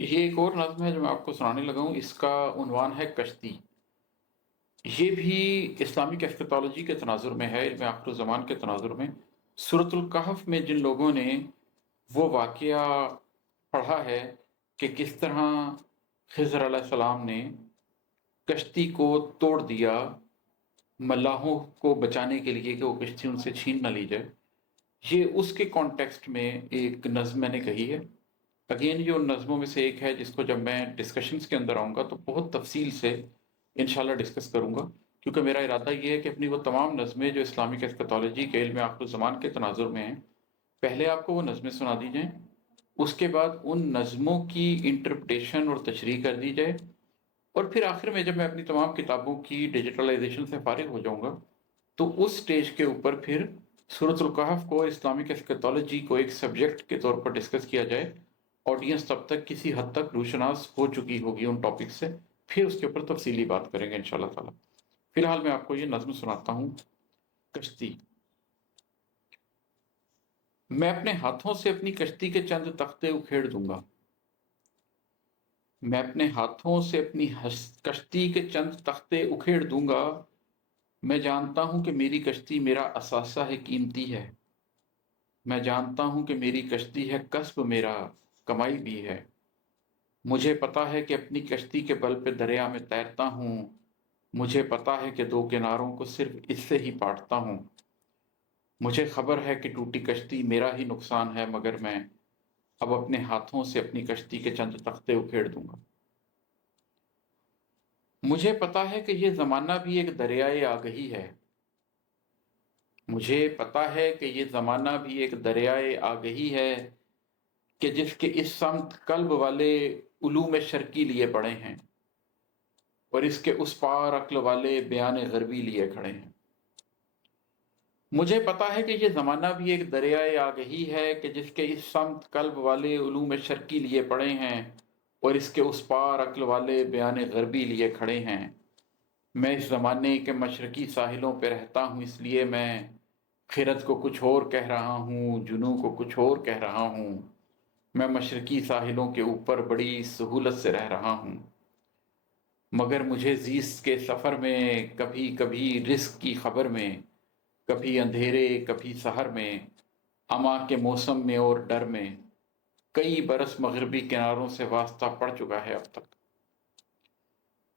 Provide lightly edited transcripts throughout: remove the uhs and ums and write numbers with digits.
ये एक और नज़्म है जो मैं आपको सुनाने लगा हूँ, इसका उन्वान है कश्ती। ये भी इस्लामिक एस्केटोलॉजी के तनाज़ुर में है, इल्म आखिर-ज़मान के तनाज़ुर में। सूरतुल कहफ़ में जिन लोगों ने वो वाक़या पढ़ा है कि किस तरह ख़िज़र अलैहिस्सलाम ने कश्ती को तोड़ दिया, मल्लाहों को बचाने के लिए कि वो कश्ती उनसे छीन ना ली जाए। ये उसके कॉन्टेक्स्ट में एक नज़्म मैंने कही है। अगेन ये उन नज़्मों में से एक है जिसको जब मैं डिस्कशंस के अंदर आऊँगा तो बहुत तफ़सील से इंशाल्लाह डिस्कस करूँगा, क्योंकि मेरा इरादा ये है कि अपनी वो तमाम नज़में जो इस्लामिक एस्केटोलॉजी के इल्म आखिर-ज़मान के तनाज़ुर में हैं, पहले आपको वो नज़में सुना दी जाएँ, उसके बाद उन नज़मों की इंटरप्रिटेशन और तशरीह कर दी जाए, और फिर आखिर में जब मैं अपनी तमाम किताबों की डिजिटलाइज़ेशन से फ़ारिग हो जाऊँगा, तो उस स्टेज के ऊपर फिर सूरतुल कहफ को इस्लामिक एस्केटोलॉजी को एक सब्जेक्ट के तौर पर डिस्कस किया जाए। ऑडियंस तब तक किसी हद तक रोशनास हो चुकी होगी उन टॉपिक से, फिर उसके ऊपर तफसीली बात करेंगे इंशाल्लाह ताला। फिलहाल मैं आपको ये नज़्म सुनाता हूँ, कश्ती। मैं अपने हाथों से अपनी कश्ती के चंद तख्ते उखेड़ दूंगा। मैं अपने हाथों से अपनी कश्ती के चंद तख्ते उखेड़ दूंगा। मैं जानता हूं कि मेरी कश्ती मेरा असासा है, कीमती है। मैं जानता हूं कि मेरी कश्ती है, कस्ब मेरा, कमाई भी है। मुझे पता है कि अपनी कश्ती के बल पे दरिया में तैरता हूँ। मुझे पता है कि दो किनारों को सिर्फ इससे ही पाटता हूँ। मुझे खबर है कि टूटी कश्ती मेरा ही नुकसान है, मगर मैं अब अपने हाथों से अपनी कश्ती के चंद तख्ते उखेड़ दूंगा। मुझे पता है कि ये ज़माना भी एक दरियाए आगही है। मुझे पता है कि ये ज़माना भी एक दरियाए आगही है, कि जिसके इस समत कल्ब वाले उलूम शर्की लिए पड़े हैं, और इसके उस पार अक्ल वाले बयान गरबी लिए खड़े हैं। मुझे पता है कि ये ज़माना भी एक दरियाए आगही है, कि जिसके इस समत कल्ब वाले उलूम शर्की लिए पड़े हैं, और इसके उस पार अक्ल वाले बयान गरबी लिए खड़े हैं। मैं इस ज़माने के मशरकी साहिलों पे रहता हूँ, इसलिए मैं खिरत को कुछ और कह रहा हूँ, जुनू को कुछ और कह रहा हूँ। मैं मशरकी साहिलों के ऊपर बड़ी सहूलत से रह रहा हूँ, मगर मुझे ज़ीस्त के सफ़र में कभी कभी रिस्क की खबर में, कभी अंधेरे कभी सहर में, अमा के मौसम में और डर में, कई बरस मगरबी किनारों से वास्ता पड़ चुका है अब तक।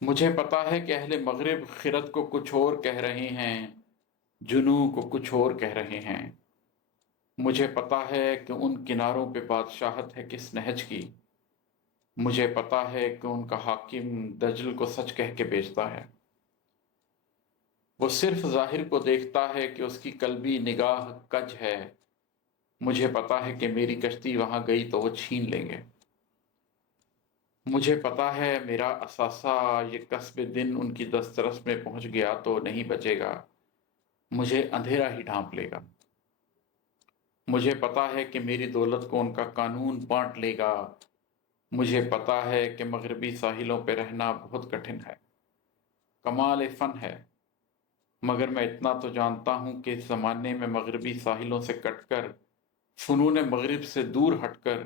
मुझे पता है कि अहले मगरिब खिरत को कुछ और कह रहे हैं, जुनू को कुछ और कह रहे हैं। मुझे पता है कि उन किनारों पे बादशाहत है किस नहज की। मुझे पता है कि उनका हाकिम दजल को सच कह के बेचता है। वो सिर्फ ज़ाहिर को देखता है कि उसकी कल्बी निगाह कज है। मुझे पता है कि मेरी कश्ती वहां गई तो वो छीन लेंगे। मुझे पता है मेरा असासा ये कस्बे दिन उनकी दस्तरस में पहुंच गया तो नहीं बचेगा, मुझे अंधेरा ही ढांप लेगा। मुझे पता है कि मेरी दौलत को उनका कानून बांट लेगा। मुझे पता है कि मगरबी साहिलों पे रहना बहुत कठिन है, कमाल फन है। मगर मैं इतना तो जानता हूँ कि इस ज़माने में मगरबी साहिलों से कटकर, फ़नून मगरिब से दूर हटकर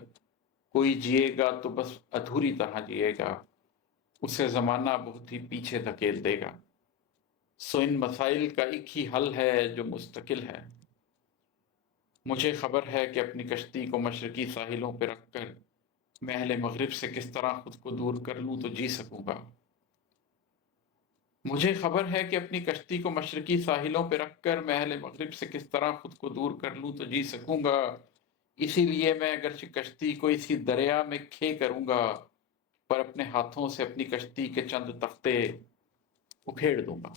कोई जिएगा तो बस अधूरी तरह जिएगा। उसे ज़माना बहुत ही पीछे धकेल देगा। सो इन मसाइल का एक ही हल है जो मुस्तकिल है। मुझे खबर है कि अपनी कश्ती को मशरकी साहिलों पर रखकर मैं अहले मगरिब से किस तरह खुद को दूर कर लूँ तो जी सकूँगा। मुझे खबर है कि अपनी कश्ती को मशरकी साहिलों पर रखकर मैं अहले मगरिब से किस तरह खुद को दूर कर लूँ तो जी सकूँगा। इसीलिए मैं अगरचे कश्ती को इसी दरिया में खे करूँगा, पर अपने हाथों से अपनी कश्ती के चंद तख्ते उखेड़ दूँगा।